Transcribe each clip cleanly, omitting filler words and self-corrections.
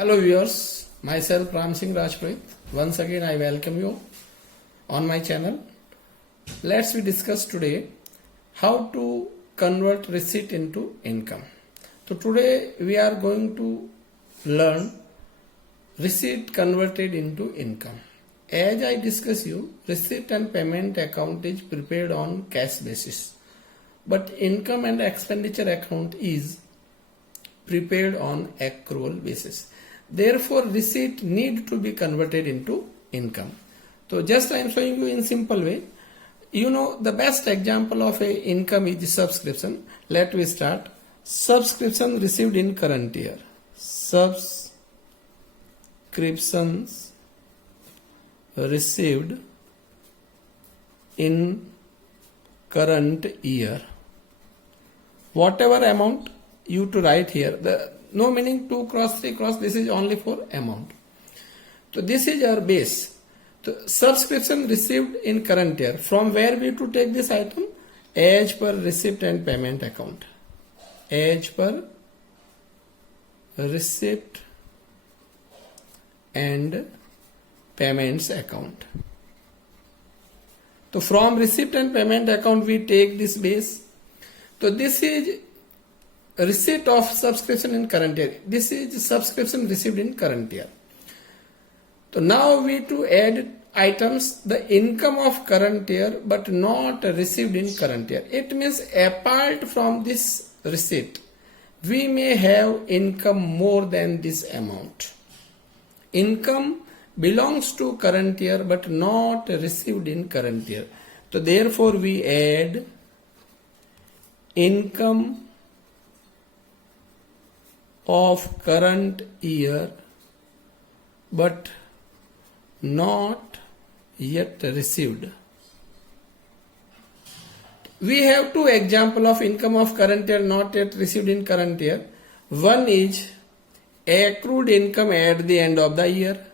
Hello viewers, myself Ram Singh Rajput. Once again I welcome you on my channel. Let's we discuss today how to convert receipt into income. So today we are going to learn receipt converted into income. As I discuss you, receipt and payment account is prepared on cash basis, but income and expenditure account is prepared on accrual basis. Therefore, receipt need to be converted into income. So just I am showing you in simple way. You know the best example of a income is subscription. Let we start. Subscription received in current year. Subscriptions received in current year. Whatever amount you to write here, no meaning 2 cross 3 cross, this is only for amount. So this is our base. So subscription received in current year. From where we to take this item? As per receipt and payment account. As per receipt and payments account. So from receipt and payment account we take this base. So this is receipt of subscription in current year. This is subscription received in current year. So now we to add items the income of current year but not received in current year. It means apart from this receipt we may have income more than this amount. Income belongs to current year but not received in current year. So therefore we add income of current year but not yet received. We have two example of income of current year not yet received in current year. One is accrued income at the end of the year.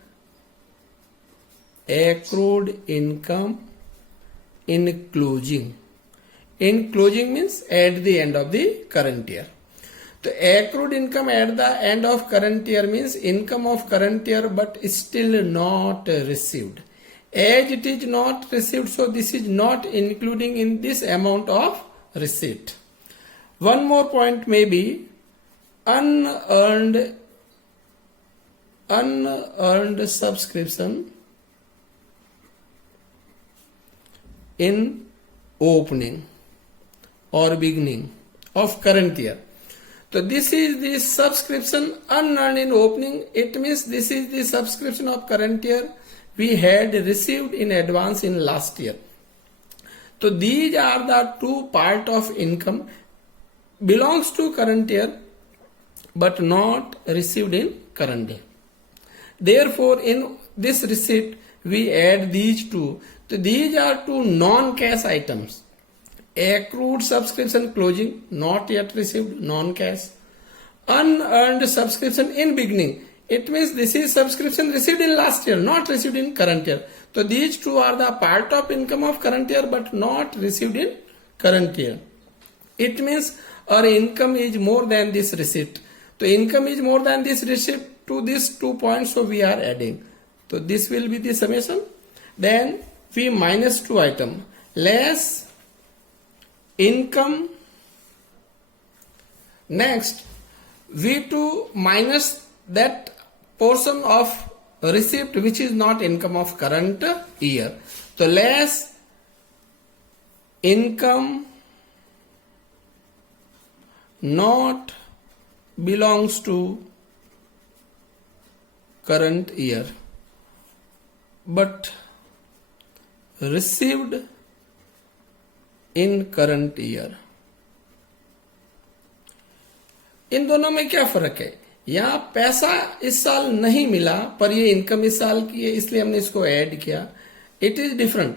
Accrued income in closing. In closing means at the end of the current year. So accrued income at the end of current year means income of current year but still not received. As it is not received, so this is not including in this amount of receipt. One more point may be unearned subscription in opening or beginning of current year. So this is the subscription unearned in opening. It means this is the subscription of current year we had received in advance in last year. So these are the two part of income belongs to current year but not received in current year. Therefore in this receipt we add these two. So these are two non-cash items. Accrued subscription closing not yet received, non-cash. Unearned subscription in beginning, it means this is subscription received in last year not received in current year. So these two are the part of income of current year but not received in current year. It means our income is more than this receipt. So income is more than this receipt to these 2 points, so we are adding. So this will be the summation. Then we minus 2 item less income. Next V2 minus that portion of receipt which is not income of current year. So less income not belongs to current year but received in current year. इन दोनों में क्या फर्क है? यहाँ पैसा इस साल नहीं मिला पर ये इनकम इस साल की है इसलिए हमने इसको ऐड किया. It is different.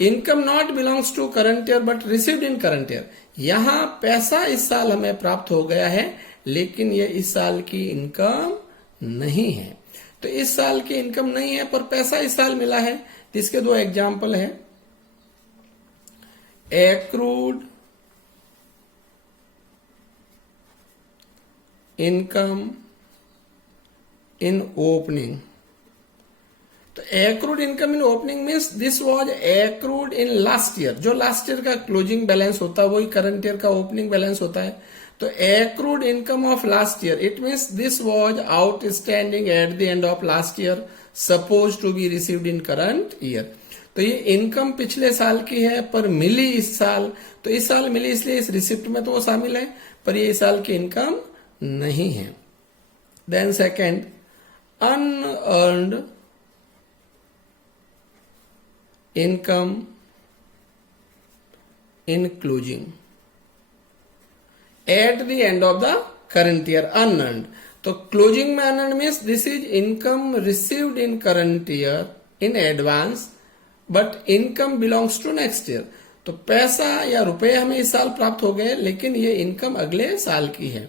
Income not belongs to current year but received in current year. यहाँ पैसा इस साल हमें प्राप्त हो गया है लेकिन ये इस साल की इनकम नहीं है. तो इस साल की इनकम नहीं है पर पैसा इस साल मिला है. इसके दो एग्जाम्पल है. accrued income in opening. तो accrued income in opening means this was accrued in last year. जो last year का closing balance होता है वही current year का opening balance होता है. तो accrued income of last year, it means this was outstanding at the end of last year, supposed to be received in current year. तो ये इनकम पिछले साल की है पर मिली इस साल, तो इस साल मिली इसलिए इस रिसिप्ट में तो वो शामिल है, पर ये इस साल की इनकम नहीं है. Then second, unearned income in closing at the end of the current year. Unearned, तो क्लोजिंग में unearned means this is income received in current year in advance but income belongs to next year. तो पैसा या रुपए हमें इस साल प्राप्त हो गए लेकिन ये इनकम अगले साल की है.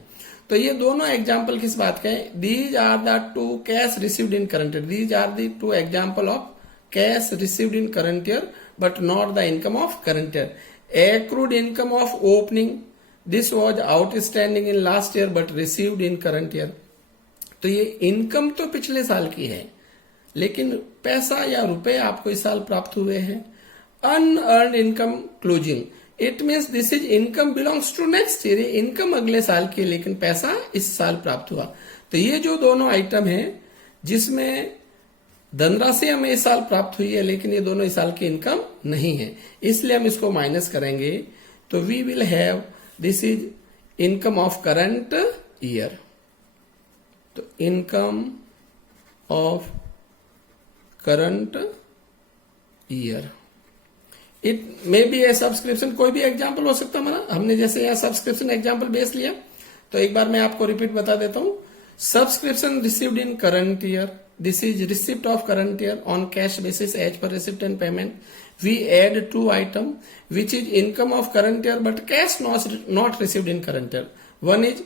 तो ये दोनों एग्जाम्पल किस बात के हैं? These are the two cash received in current year. These are the two example of cash received in current year but not the income of current year. Accrued income of opening, this was outstanding in last year but received in current year. तो ये income तो पिछले साल की है लेकिन पैसा या रुपए आपको इस साल प्राप्त हुए हैं. Unearned income closing, it means this is income belongs to next year. Income अगले साल की है लेकिन पैसा इस साल प्राप्त हुआ. तो ये जो दोनों आइटम हैं जिसमें धनराशि हमें इस साल प्राप्त हुई है लेकिन ये दोनों इस साल की इनकम नहीं है, इसलिए हम इसको माइनस करेंगे. तो we will have this is income of current year. तो income of current year, it may be a subscription. कोई भी एग्जाम्पल हो सकता है हमारा. हमने जैसे यहाँ सब्सक्रिप्शन एग्जाम्पल बेस लिया तो एक बार मैं आपको रिपीट बता देता हूं. Subscription received in current year, this is receipt of current year on cash basis as per receipt and payment. We add two item which is income of current year but cash not received in current year. One is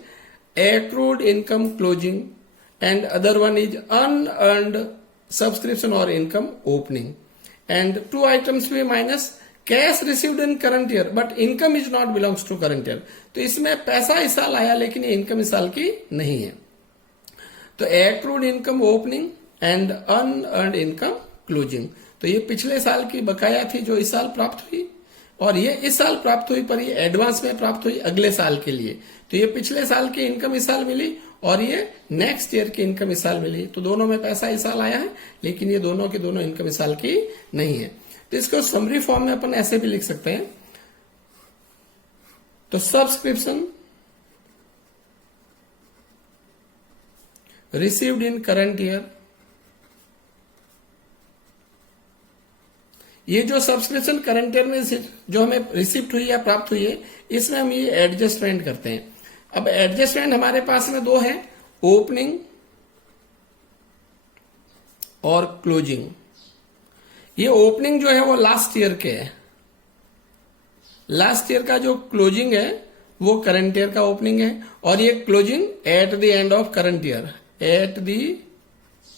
accrued income closing and other one is unearned subscription or income opening. And two items we minus cash received in current year but income is not belongs to current year. तो इसमें पैसा इस साल आया लेकिन ये income इस साल की नहीं है. तो accrued income opening and unearned income closing, तो ये पिछले साल की बकाया थी जो इस साल प्राप्त हुई और ये इस साल प्राप्त हुई पर ये एडवांस में प्राप्त हुई अगले साल के लिए. तो ये पिछले साल की इनकम इस साल मिली और ये नेक्स्ट ईयर की इनकम इस साल मिली. तो दोनों में पैसा इस साल आया है लेकिन ये दोनों की दोनों इनकम इस साल की नहीं है. तो इसको समरी फॉर्म में अपन ऐसे भी लिख सकते हैं. तो subscription received in current year, ये जो सब्सक्रिप्शन करंट ईयर में जो हमें रिसिप्ट हुई या प्राप्त हुई है इसमें हम ये एडजस्टमेंट करते हैं. अब एडजस्टमेंट हमारे पास में दो है, ओपनिंग और क्लोजिंग. ये ओपनिंग जो है वो लास्ट ईयर के है, लास्ट ईयर का जो क्लोजिंग है वो करंट ईयर का ओपनिंग है और ये closing at the end of current year, eight the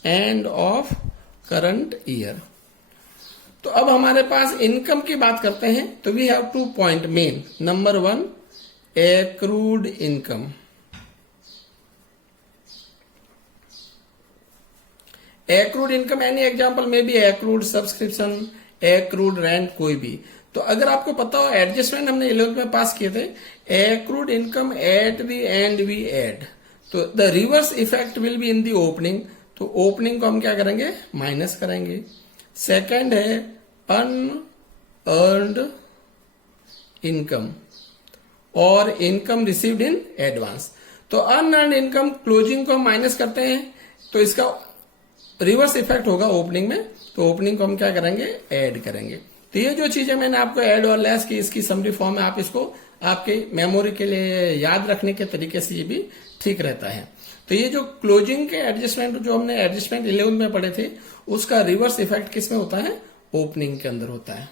end of current year. तो अब हमारे पास इनकम की बात करते हैं. तो we have 2 point main. Number 1 accrued income. Accrued income any example may be accrued subscription, accrued rent, कोई भी. तो अगर आपको पता हो एडजस्टमेंट हमने 11th में पास किए थे, accrued income at the end we add. तो the reverse effect will be in the opening. तो ओपनिंग को हम क्या करेंगे? माइनस करेंगे. सेकेंड है अनअर्न्ड इनकम और इनकम रिसीव्ड इन एडवांस. तो अनअर्न्ड इनकम क्लोजिंग को हम माइनस करते हैं तो इसका रिवर्स इफेक्ट होगा ओपनिंग में. तो ओपनिंग को हम क्या करेंगे? ऐड करेंगे. तो ये जो चीजें मैंने आपको ऐड और लेस की इसकी समरी फॉर्म में आप इसको आपके मेमोरी के लिए याद रखने के तरीके से ये भी ठीक रहता है. तो ये जो क्लोजिंग के एडजस्टमेंट जो हमने एडजस्टमेंट 11 में पढ़े थे उसका रिवर्स इफेक्ट किस में होता है? ओपनिंग के अंदर होता है.